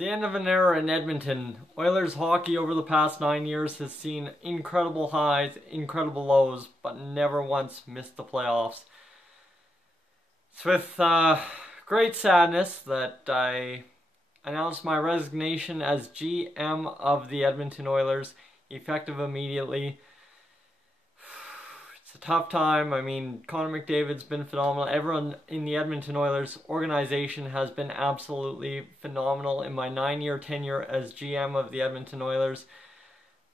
The end of an era in Edmonton. Oilers hockey over the past 9 years has seen incredible highs, incredible lows, but never once missed the playoffs. It's with great sadness that I announced my resignation as GM of the Edmonton Oilers, effective immediately. It's a tough time. I mean, Connor McDavid's been phenomenal. Everyone in the Edmonton Oilers organization has been absolutely phenomenal in my 9-year tenure as GM of the Edmonton Oilers.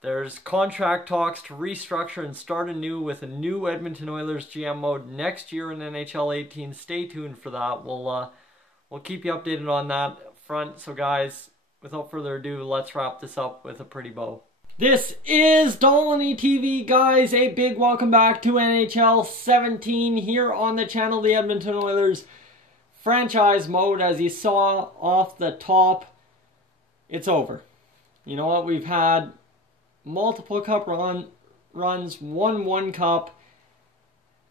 There's contract talks to restructure and start anew with a new Edmonton Oilers GM mode next year in NHL 18. Stay tuned for that. We'll keep you updated on that front. So guys, without further ado, let's wrap this up with a pretty bow. This is Dolynny TV, guys. A big welcome back to NHL 17 here on the channel, the Edmonton Oilers franchise mode. As you saw off the top, it's over. You know what? We've had multiple cup runs, won one cup,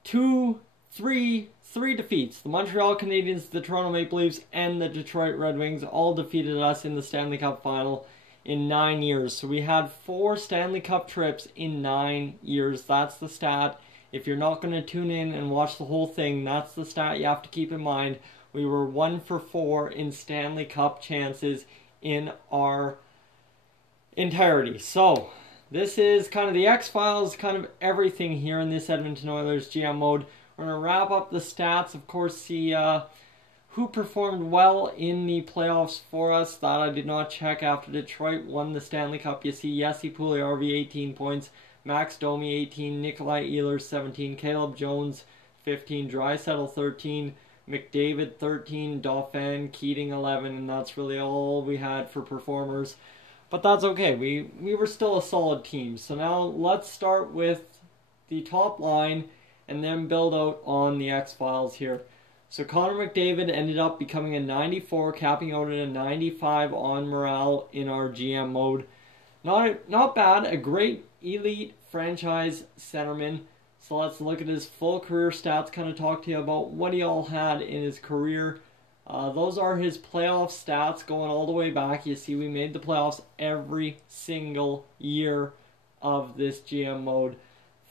three defeats. The Montreal Canadiens, the Toronto Maple Leafs, and the Detroit Red Wings all defeated us in the Stanley Cup final in 9 years. So we had 4 Stanley Cup trips in 9 years. That's the stat. If you're not going to tune in and watch the whole thing, that's the stat you have to keep in mind. We were 1 for 4 in Stanley Cup chances in our entirety. So this is kind of the X-Files, kind of everything here in this Edmonton Oilers GM mode. We're going to wrap up the stats, of course, see who performed well in the playoffs for us. That I did not check after Detroit won the Stanley Cup. You see Jesse Puljujärvi 18 points, Max Domi 18, Nikolai Khabibulin 17, Cayleb Jones 15, Draisaitl 13, McDavid 13, Dauphin, Keating 11, and that's really all we had for performers. But that's okay. We were still a solid team. So now let's start with the top line and then build out on the X-Files here. So Connor McDavid ended up becoming a 94, capping out at a 95 on morale in our GM mode. Not bad, a great elite franchise centerman. So let's look at his full career stats, kind of talk to you about what he all had in his career. Those are his playoff stats going all the way back. You see we made the playoffs every single year of this GM mode.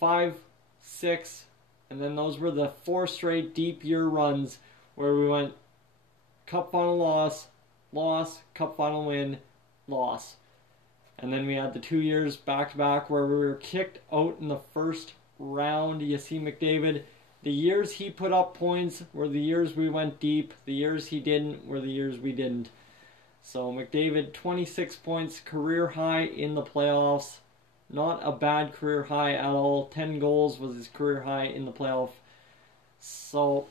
5, 6, and then those were the 4 straight deep year runs where we went cup final loss, cup final win, loss. And then we had the 2 years back to back where we were kicked out in the first round. You see McDavid, the years he put up points were the years we went deep. The years he didn't were the years we didn't. So McDavid, 26 points, career high in the playoffs. Not a bad career high at all. 10 goals was his career high in the playoff. So,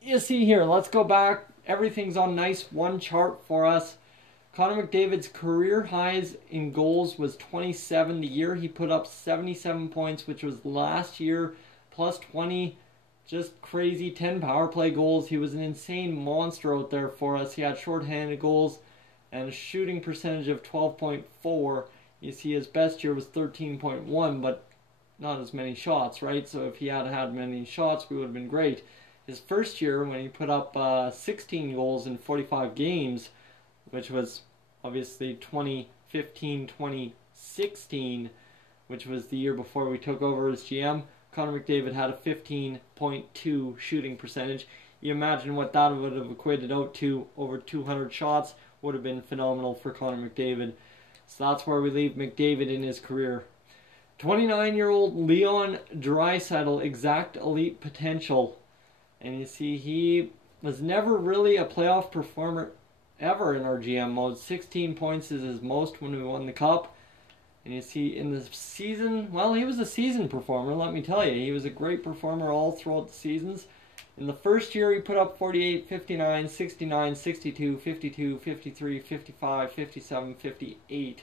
you see here, let's go back. Everything's on nice one chart for us. Connor McDavid's career highs in goals was 27. The year he put up 77 points, which was last year, plus 20. Just crazy 10 power play goals. He was an insane monster out there for us. He had shorthanded goals and a shooting percentage of 12.4. You see his best year was 13.1, but not as many shots, right? So if he had had many shots, we would have been great. His first year, when he put up 16 goals in 45 games, which was obviously 2015-2016, which was the year before we took over as GM, Connor McDavid had a 15.2 shooting percentage. You imagine what that would have equated out to. Over 200 shots would have been phenomenal for Connor McDavid. So that's where we leave McDavid in his career. 29-year-old Leon Draisaitl, exact elite potential. And you see he was never really a playoff performer ever in our GM mode. 16 points is his most when we won the cup. And you see in the season, well, he was a season performer, let me tell you. He was a great performer all throughout the seasons. In the first year, he put up 48, 59, 69, 62, 52, 53, 55, 57, 58.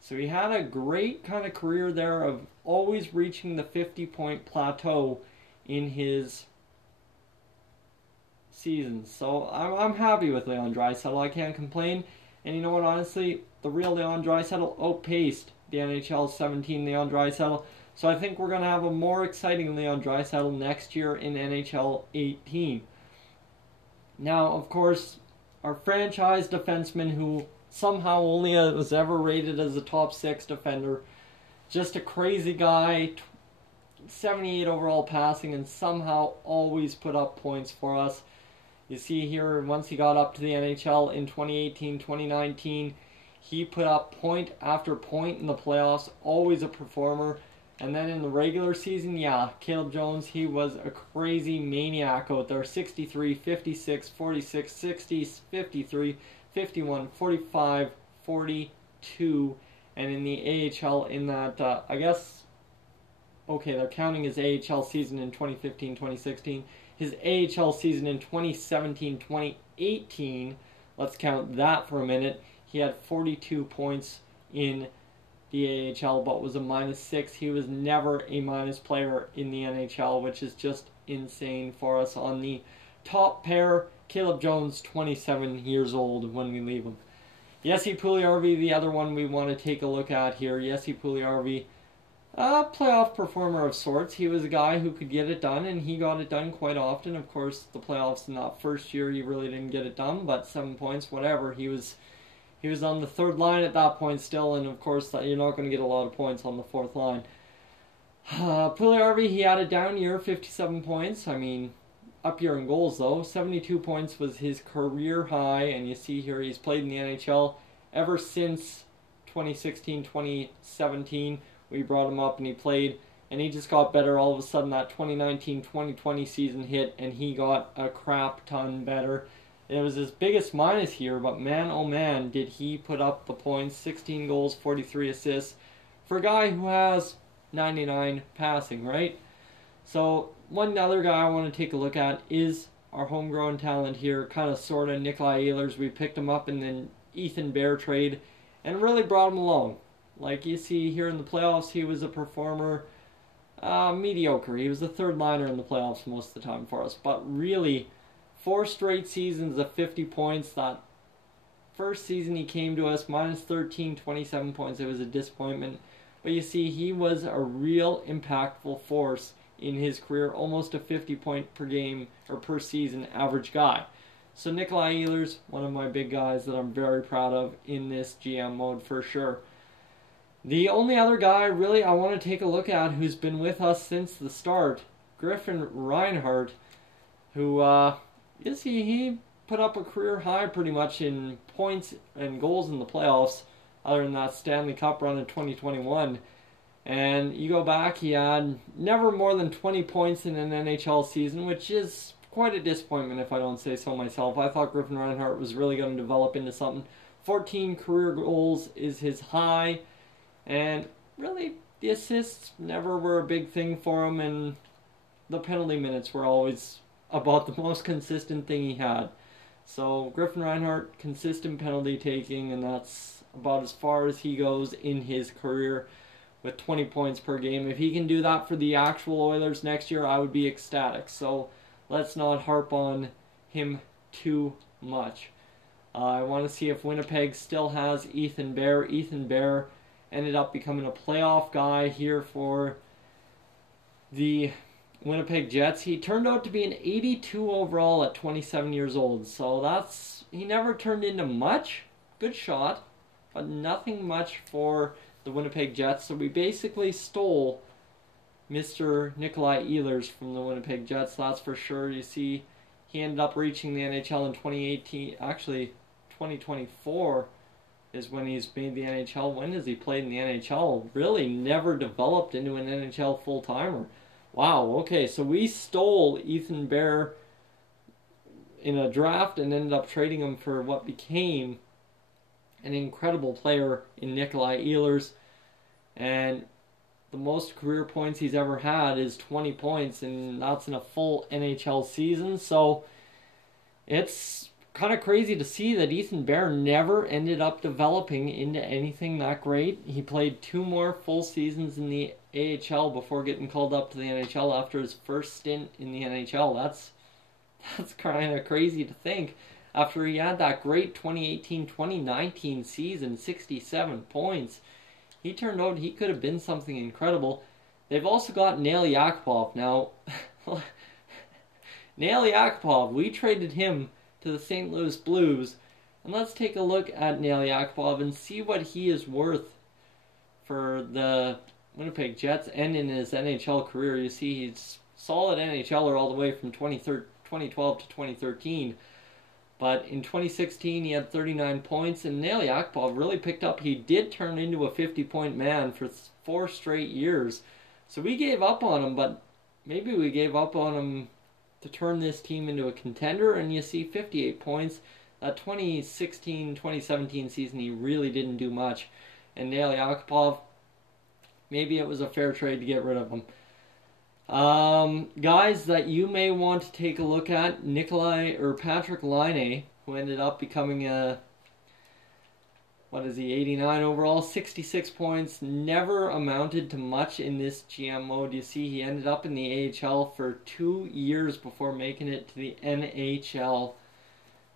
So he had a great kind of career there of always reaching the 50-point plateau in his seasons. So I'm happy with Leon Draisaitl. I can't complain. And you know what, honestly, the real Leon Draisaitl outpaced the NHL 17 Leon Draisaitl. So I think we're going to have a more exciting Leon Draisaitl next year in NHL 18. Now, of course, our franchise defenseman who somehow only was ever rated as a top 6 defender. Just a crazy guy, 78 overall passing, and somehow always put up points for us. You see here, once he got up to the NHL in 2018, 2019, he put up point after point in the playoffs, always a performer. And then in the regular season, yeah, Cayleb Jones, he was a crazy maniac out there. 63, 56, 46, 60, 53, 51, 45, 42. And in the AHL, in that, I guess, okay, they're counting his AHL season in 2015-2016. His AHL season in 2017-2018, let's count that for a minute. He had 42 points in the AHL, but was a -6. He was never a minus player in the NHL, which is just insane for us. On the top pair, Cayleb Jones, 27 years old when we leave him. Jesse Puljujärvi, the other one we want to take a look at here. Jesse Puljujärvi, a playoff performer of sorts. He was a guy who could get it done, and he got it done quite often. Of course, the playoffs in that first year, he really didn't get it done, but 7 points, whatever. He was on the third line at that point still, and of course, you're not going to get a lot of points on the fourth line. Puljujärvi, he had a down year, 57 points. I mean, up year in goals, though. 72 points was his career high, and you see here he's played in the NHL ever since 2016-2017. We brought him up and he played, and he just got better. All of a sudden, that 2019-2020 season hit, and he got a crap ton better. It was his biggest minus here, but man, oh man, did he put up the points. 16 goals, 43 assists, for a guy who has 99 passing, right? So, one other guy I want to take a look at is our homegrown talent here, kind of, sort of, Nikolai Ehlers. We picked him up in the Ethan Bear trade, and really brought him along. Like you see here in the playoffs, he was a performer, mediocre. He was a third liner in the playoffs most of the time for us, but really, 4 straight seasons of 50 points. That first season he came to us, -13, 27 points. It was a disappointment. But you see, he was a real impactful force in his career, almost a 50 point per game or per season average guy. So Nikolai Ehlers, one of my big guys that I'm very proud of in this GM mode for sure. The only other guy really I want to take a look at who's been with us since the start, Griffin Reinhart, who he put up a career high pretty much in points and goals in the playoffs, other than that Stanley Cup run in 2021. And you go back, he had never more than 20 points in an NHL season, which is quite a disappointment if I don't say so myself. I thought Griffin Reinhart was really going to develop into something. 14 career goals is his high, and really the assists never were a big thing for him, and the penalty minutes were always about the most consistent thing he had. So Griffin Reinhart, consistent penalty taking, and that's about as far as he goes in his career with 20 points per game. If he can do that for the actual Oilers next year, I would be ecstatic. So let's not harp on him too much. I want to see if Winnipeg still has Ethan Bear. Ethan Bear ended up becoming a playoff guy here for the Winnipeg Jets. He turned out to be an 82 overall at 27 years old. So he never turned into much. Good shot, but nothing much for the Winnipeg Jets. So we basically stole Mr. Nikolai Ehlers from the Winnipeg Jets, that's for sure. You see, he ended up reaching the NHL in 2018. Actually, 2024 is when he's made the NHL. When has he played in the NHL? Really never developed into an NHL full-timer. Wow, okay, so we stole Ethan Bear in a draft and ended up trading him for what became an incredible player in Nikolai Ehlers. And the most career points he's ever had is 20 points, and that's in a full NHL season. So it's kind of crazy to see that Ethan Bear never ended up developing into anything that great. He played 2 more full seasons in the AHL before getting called up to the NHL after his first stint in the NHL. That's kind of crazy to think. After he had that great 2018-2019 season, 67 points, he turned out he could have been something incredible. They've also got Nail Yakupov. Now, Nail Yakupov, we traded him to the St. Louis Blues. And let's take a look at Nail Yakupov and see what he is worth for the Winnipeg Jets and in his NHL career. You see, he's solid NHLer all the way from 2012 to 2013. But in 2016, he had 39 points, and Nail Yakupov really picked up. He did turn into a 50-point man for 4 straight years. So we gave up on him, but maybe we gave up on him to turn this team into a contender, and you see 58 points. That 2016-2017 season, he really didn't do much. And Nail Yakupov, maybe it was a fair trade to get rid of him. Guys that you may want to take a look at, Patrick Laine, who ended up becoming a, 89 overall, 66 points, never amounted to much in this GM mode. You see, he ended up in the AHL for 2 years before making it to the NHL,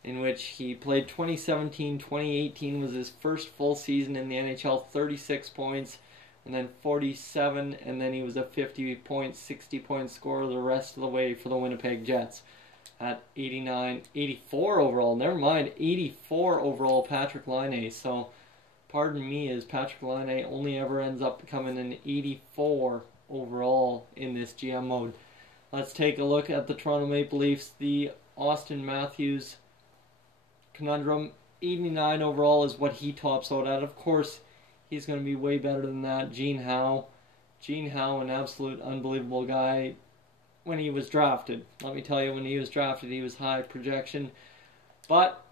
in which he played 2017-2018 was his first full season in the NHL, 36 points, and then 47, and then he was a 50-point, 60-point scorer the rest of the way for the Winnipeg Jets at 84 overall. Never mind, 84 overall Patrick Laine. So, pardon me, as Patrick Laine only ever ends up becoming an 84 overall in this GM mode. Let's take a look at the Toronto Maple Leafs. The Austin Matthews conundrum, 89 overall is what he tops out at. Of course, he's going to be way better than that. Gene Howe, an absolute unbelievable guy when he was drafted. Let me tell you, when he was drafted, he was high projection. But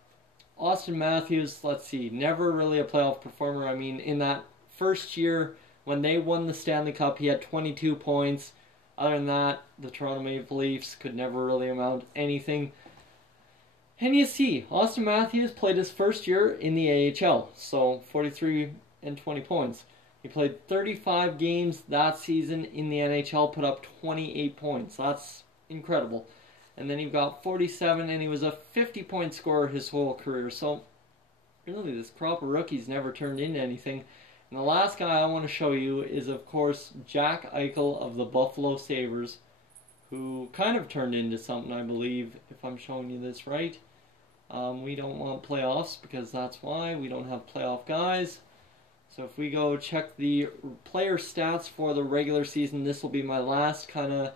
Austin Matthews, let's see, never really a playoff performer. I mean, in that first year when they won the Stanley Cup, he had 22 points. Other than that, the Toronto Maple Leafs could never really amount to anything. And you see, Austin Matthews played his first year in the AHL, so 43 and 20 points. He played 35 games that season in the NHL, put up 28 points. That's incredible. And then he got 47, and he was a 50-point scorer his whole career. So, really, this crop of rookies never turned into anything. And the last guy I want to show you is, of course, Jack Eichel of the Buffalo Sabres, who kind of turned into something, I believe, if I'm showing you this right. We don't want playoffs, because that's why we don't have playoff guys. So if we go check the player stats for the regular season, this will be my last kind of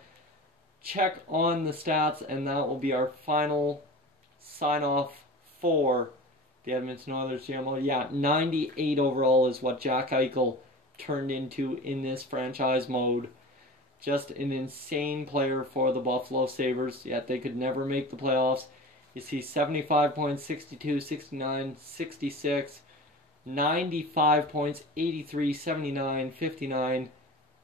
check on the stats, and that will be our final sign-off for the Edmonton Oilers GM. Yeah, 98 overall is what Jack Eichel turned into in this franchise mode. Just an insane player for the Buffalo Sabres, yet they could never make the playoffs. You see 75 points, 62, 69, 66, 95 points, 83, 79, 59,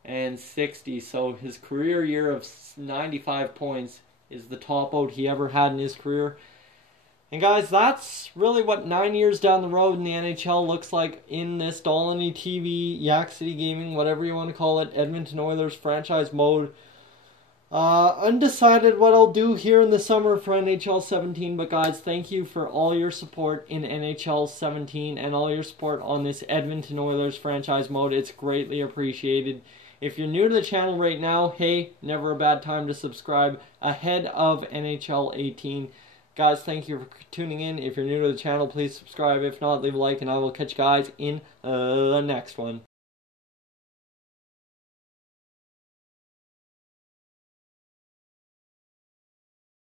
and 60. So his career year of 95 points is the top out he ever had in his career. And guys, that's really what 9 years down the road in the NHL looks like in this Dolynny TV, Yak City Gaming, whatever you want to call it, Edmonton Oilers franchise mode. Undecided what I'll do here in the summer for NHL 17, but guys, thank you for all your support in NHL 17 and all your support on this Edmonton Oilers franchise mode. It's greatly appreciated. If you're new to the channel right now, hey, never a bad time to subscribe ahead of NHL 18. Guys, thank you for tuning in. If you're new to the channel, please subscribe. If not, leave a like, and I will catch you guys in the next one.